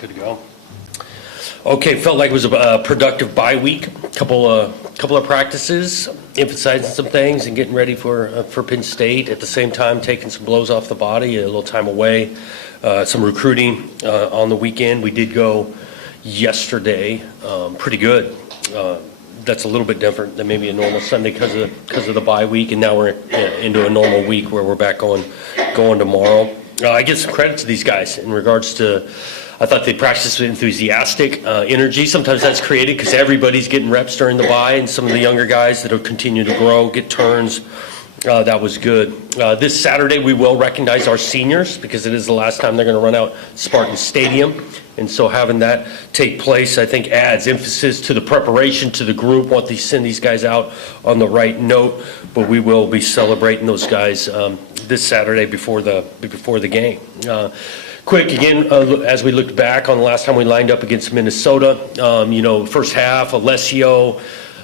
Good to go. Okay, felt like it was a productive bye week. Couple of practices, emphasizing some things and getting ready for Penn State. At the same time, taking some blows off the body, a little time away. Some recruiting on the weekend. We did go yesterday. Pretty good. That's a little bit different than maybe a normal Sunday because of the bye week, and now we're into a normal week where we're back going tomorrow. I give some credit to these guys in regards to. I thought they practiced with enthusiastic energy. Sometimes that's created because everybody's getting reps during the bye, and some of the younger guys that will continue to grow, get turns. That was good. This Saturday, we will recognize our seniors because it is the last time they're going to run out Spartan Stadium. And so having that take place, I think, adds emphasis to the preparation to the group. Want to send these guys out on the right note, but we will be celebrating those guys this Saturday before the game. Quick, again, as we looked back on the last time we lined up against Minnesota, first half, Alessio,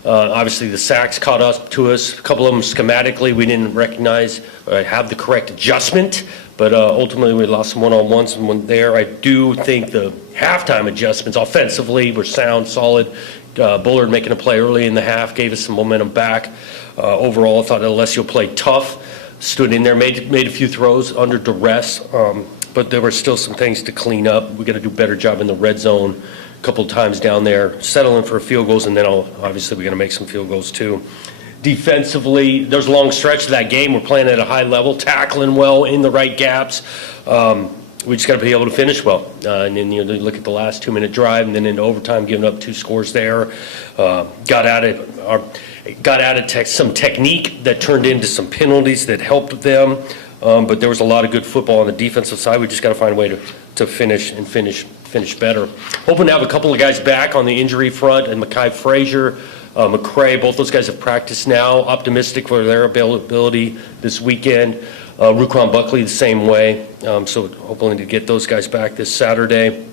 obviously the sacks caught up to us. A couple of them schematically we didn't recognize or have the correct adjustment, but ultimately we lost some one-on-ones and one there. I do think the halftime adjustments offensively were sound, solid. Bullard making a play early in the half gave us some momentum back. Overall, I thought Alessio played tough, stood in there, made a few throws under duress. But there were still some things to clean up. We got to do a better job in the red zone a couple of times down there, settling for field goals, and then obviously we're going to make some field goals too. Defensively, there's a long stretch of that game. We're playing at a high level, tackling well in the right gaps. We just got to be able to finish well. And then you look at the last 2-minute drive, and then into overtime, giving up 2 scores there. Got out of some technique that turned into some penalties that helped them. But there was a lot of good football on the defensive side. We just got to find a way to finish better. Hoping to have a couple of guys back on the injury front, and Mekhi Frazier, McCray, both those guys have practiced now. Optimistic for their availability this weekend. Ruquan Buckley the same way. So hoping to get those guys back this Saturday.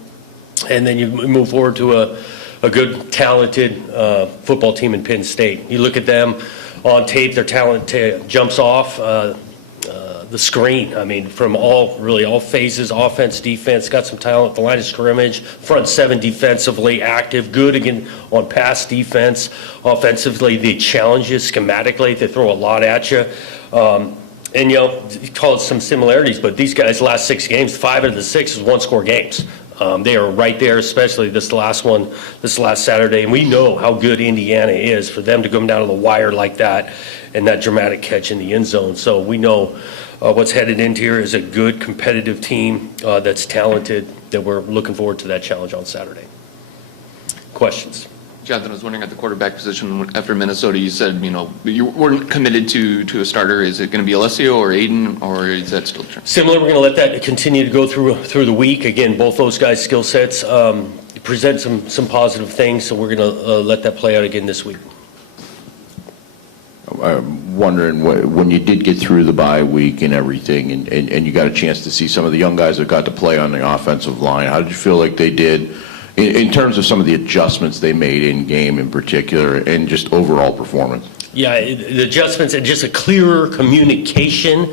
And then you move forward to a good, talented football team in Penn State. You look at them on tape, their talent jumps off the screen. I mean, from all phases, offense, defense, got some talent, the line of scrimmage, front seven defensively active, good again on pass defense. Offensively, they challenge you schematically. They throw a lot at you. And, you call it some similarities, but these guys' last 6 games, 5 of the 6 is one-score games. They are right there, especially this last Saturday. And we know how good Indiana is for them to come down to the wire like that and that dramatic catch in the end zone. So we know what's headed into here is a good competitive team that's talented, that we're looking forward to that challenge on Saturday. Questions? Jonathan, I was wondering at the quarterback position after Minnesota, you said, you weren't committed to a starter. Is it going to be Alessio or Aiden, or is that still true? Similar, we're going to let that continue to go through the week. Again, both those guys' skill sets present some positive things, so we're going to let that play out again this week. I'm wondering, when you did get through the bye week and everything, and you got a chance to see some of the young guys that got to play on the offensive line, how did you feel like they did in terms of some of the adjustments they made in game in particular, and just overall performance? Yeah, the adjustments and just a clearer communication.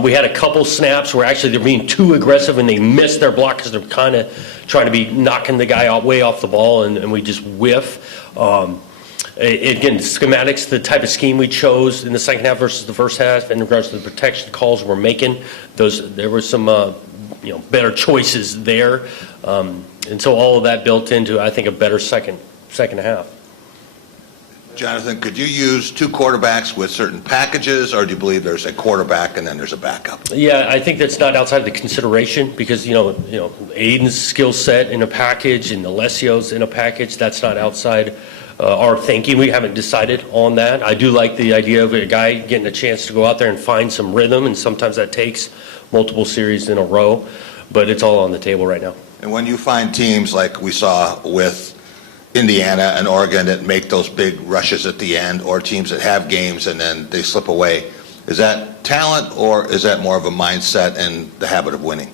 We had a couple snaps where actually they're being too aggressive and they missed their block because they're kind of trying to be knocking the guy out way off the ball, and we just whiff. Again, schematics, the type of scheme we chose in the second half versus the first half in regards to the protection calls we're making, there were some better choices there. And so all of that built into, I think, a better second half. Jonathan, could you use 2 quarterbacks with certain packages, or do you believe there's a quarterback and then there's a backup? Yeah, I think that's not outside the consideration because, Aiden's skill set in a package and Alessio's in a package, that's not outside our thinking. We haven't decided on that. I do like the idea of a guy getting a chance to go out there and find some rhythm, and sometimes that takes multiple series in a row, but it's all on the table right now. And when you find teams like we saw with Indiana and Oregon that make those big rushes at the end, or teams that have games and then they slip away, is that talent or is that more of a mindset and the habit of winning?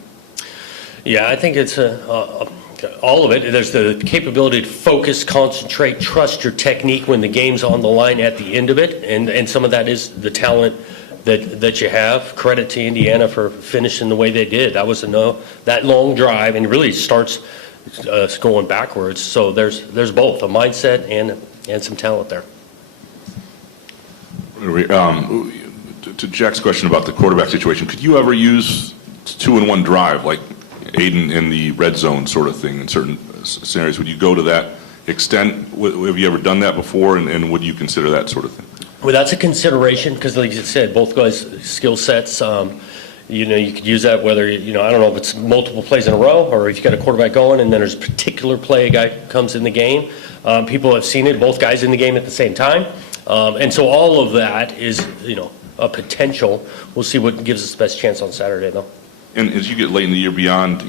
Yeah, I think it's all of it. There's the capability to focus, concentrate, trust your technique when the game's on the line at the end of it, and some of that is the talent that you have. Credit to Indiana for finishing the way they did. That was that long drive, and it really starts going backwards. So there's both a mindset and some talent there. To Jack's question about the quarterback situation, could you ever use 2-in-1 drive, like Aiden in the red zone sort of thing in certain scenarios? Would you go to that extent? Have you ever done that before, and would you consider that sort of thing? Well, that's a consideration because, like you said, both guys' skill sets. You could use that whether, I don't know if it's multiple plays in a row or if you got a quarterback going and then there's a particular play a guy comes in the game. People have seen it, both guys in the game at the same time. And so all of that is, a potential. We'll see what gives us the best chance on Saturday, though. And as you get late in the year beyond,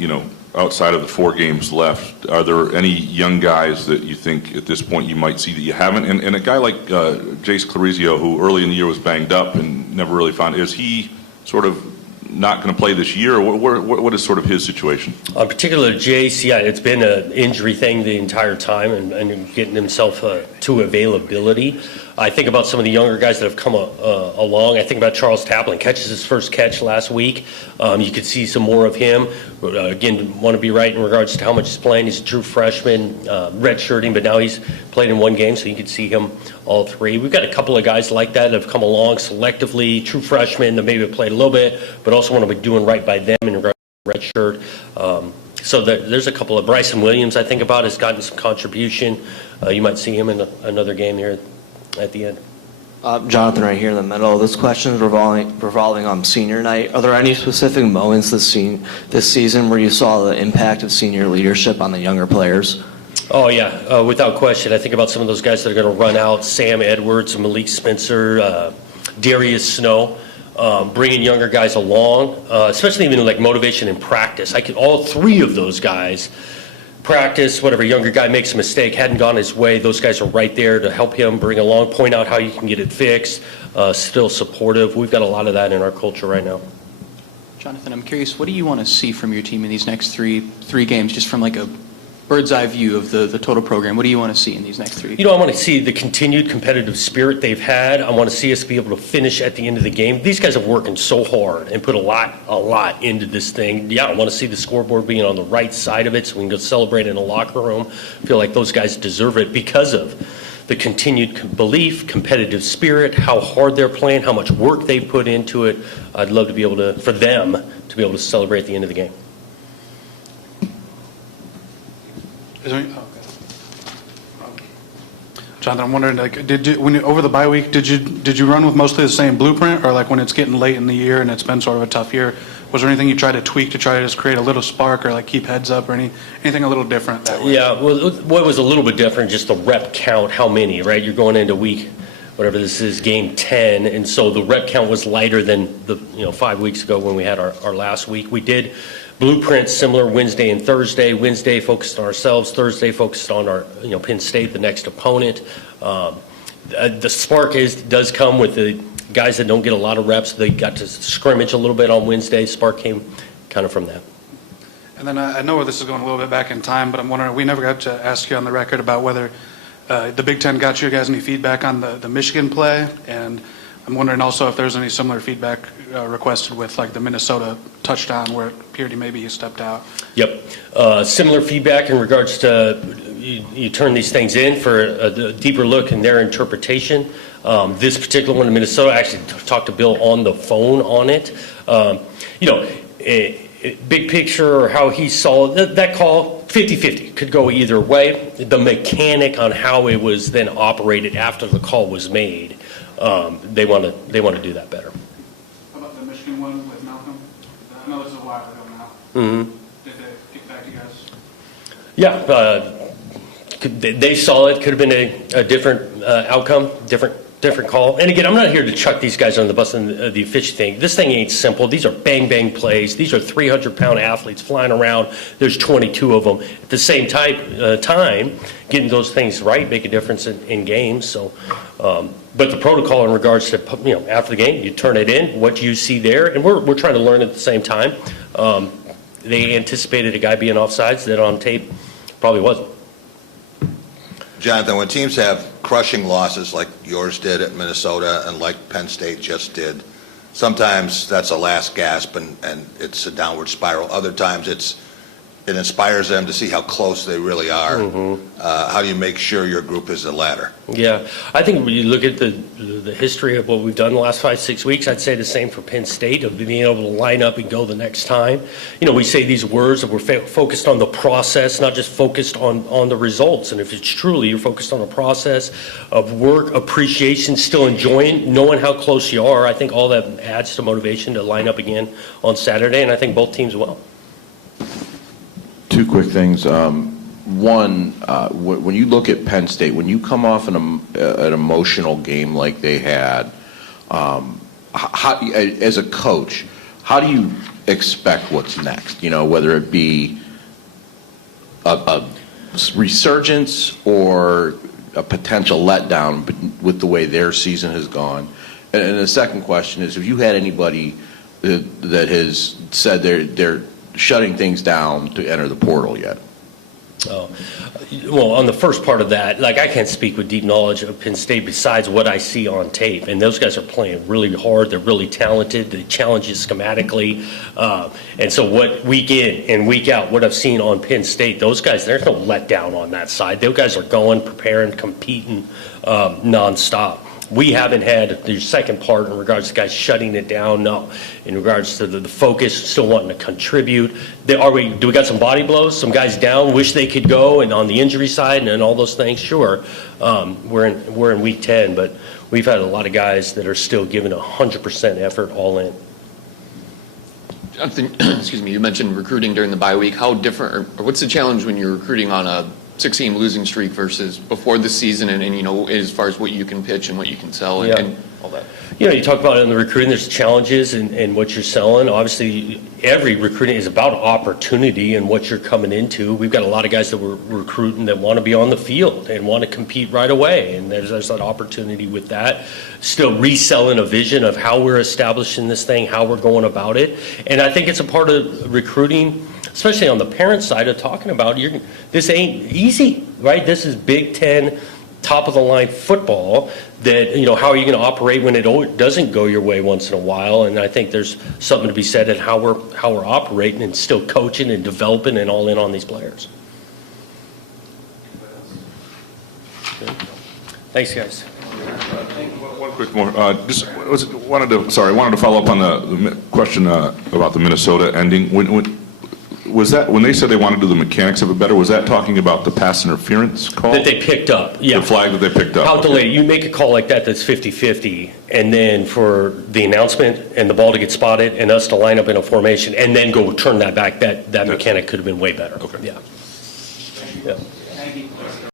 outside of the 4 games left, are there any young guys that you think at this point you might see that you haven't? And a guy like Jace Clarizio, who early in the year was banged up and never really found, is he sort of not going to play this year, or what is sort of his situation? Particularly Jace, yeah, it's been an injury thing the entire time and getting himself to availability. I think about some of the younger guys that have come along. I think about Charles Taplin, catches his first catch last week. You could see some more of him. Again, want to be right in regards to how much he's playing. He's a true freshman, redshirting, but now he's played in 1 game, so you could see him all 3. We've got a couple of guys like that have come along selectively, true freshmen that maybe have played a little bit, but also want to be doing right by them in regards to redshirt. So there's a couple of Bryson Williams I think about has gotten some contribution. You might see him in another game here at the end. Jonathan, right here in the middle. This question is revolving on senior night. Are there any specific moments this season where you saw the impact of senior leadership on the younger players? Oh, yeah, without question. I think about some of those guys that are going to run out, Sam Edwards, Malik Spencer, Darius Snow, bringing younger guys along, especially even like motivation and practice. All 3 of those guys practice, whatever younger guy makes a mistake, hadn't gone his way, those guys are right there to help him bring along, point out how you can get it fixed, still supportive. We've got a lot of that in our culture right now. Jonathan, I'm curious, what do you want to see from your team in these next three games, just from like a bird's eye view of the total program? What do you want to see in these next 3? I want to see the continued competitive spirit they've had. I want to see us be able to finish at the end of the game. These guys are working so hard and put a lot into this thing. Yeah, I want to see the scoreboard being on the right side of it so we can go celebrate in the locker room. I feel like those guys deserve it because of the continued belief, competitive spirit, how hard they're playing, how much work they've put into it. I'd love to be able to, for them, to be able to celebrate at the end of the game. Is there any, Jonathan, I'm wondering, like, over the bye week, did you run with mostly the same blueprint, or like when it's getting late in the year and it's been sort of a tough year, was there anything you tried to tweak to try to just create a little spark or like keep heads up or anything a little different that way? Yeah, well, what was a little bit different, just the rep count, how many, right? You're going into week, whatever this is, game 10, and so the rep count was lighter than the 5 weeks ago when we had our last week. We did blueprints similar Wednesday and Thursday. Wednesday focused on ourselves. Thursday focused on our Penn State, the next opponent. The spark does come with the guys that don't get a lot of reps. They got to scrimmage a little bit on Wednesday. Spark came kind of from that. And then I know this is going a little bit back in time, but I'm wondering, we never got to ask you on the record about whether the Big Ten got you guys any feedback on the Michigan play, and I'm wondering also if there's any similar feedback requested with like the Minnesota touchdown where it appeared maybe he stepped out. Yep. Similar feedback in regards to you turn these things in for a deeper look in their interpretation. This particular one in Minnesota, I actually talked to Bill on the phone on it. Big picture or how he saw that call, 50-50, could go either way. The mechanic on how it was then operated after the call was made, they want to do that better. How about the Michigan one with Malcolm? I know this is a while ago now. Mm-hmm. Did they get back to you guys? Yeah, they saw it. Could have been a different outcome, different call. And again, I'm not here to chuck these guys on the bus and the officiating thing. This thing ain't simple. These are bang plays. These are 300-pound athletes flying around. There's 22 of them. At the same time, getting those things right make a difference in games. So, but the protocol in regards to after the game, you turn it in. What you see there, and we're trying to learn at the same time. They anticipated a guy being offsides that on tape probably wasn't. Jonathan, when teams have crushing losses like yours did at Minnesota and like Penn State just did, sometimes that's a last gasp and it's a downward spiral. Other times it's it inspires them to see how close they really are. How do you make sure your group is a ladder? Yeah, I think when you look at the history of what we've done the last 5-6 weeks, I'd say the same for Penn State, of being able to line up and go the next time. You know, we say these words that we're focused on the process, not just focused on the results. And if it's truly you're focused on the process of work, appreciation, still enjoying, knowing how close you are, I think all that adds to motivation to line up again on Saturday, and I think both teams will. Two quick things. One, when you look at Penn State, when you come off an emotional game like they had, as a coach, how do you expect what's next? You know, whether it be a resurgence or a potential letdown with the way their season has gone. And the second question is, have you had anybody that has said they're shutting things down to enter the portal yet? Oh, well, on the first part of that, like, I can't speak with deep knowledge of Penn State besides what I see on tape. And those guys are playing really hard. They're really talented. They challenge you schematically. And so what week in and week out, what I've seen on Penn State, those guys, there's no letdown on that side. Those guys are going, preparing, competing nonstop. We haven't had the second part in regards to guys shutting it down. No, in regards to the focus, still wanting to contribute. Do we got some body blows? Some guys down, wish they could go, and on the injury side and all those things. Sure, we're in week 10, but we've had a lot of guys that are still giving 100% effort, all in. Jonathan, excuse me, you mentioned recruiting during the bye week. How different, or what's the challenge when you're recruiting on a 6-game losing streak versus before the season, and you know, as far as what you can pitch and what you can sell and all that? You know, you talk about it in the recruiting, there's challenges in what you're selling. Obviously, every recruiting is about opportunity and what you're coming into. We've got a lot of guys that we're recruiting that want to be on the field and want to compete right away, and there's that opportunity with that. Still reselling a vision of how we're establishing this thing, how we're going about it. And I think it's a part of recruiting, especially on the parent side, of talking about this ain't easy, right? This is Big Ten, top of the line football. That, you know, how are you going to operate when it doesn't go your way once in a while? And I think there's something to be said at how we're operating and still coaching and developing and all in on these players. Good. Thanks, guys. One quick more. Wanted to follow up on the question about the Minnesota ending. When they said they wanted to do the mechanics of it better, was that talking about the pass interference call? That they picked up, yeah. The flag that they picked up. How delayed. You make a call like that that's 50-50, and then for the announcement and the ball to get spotted and us to line up in a formation and then go turn that back, that mechanic could have been way better. Okay. Yeah.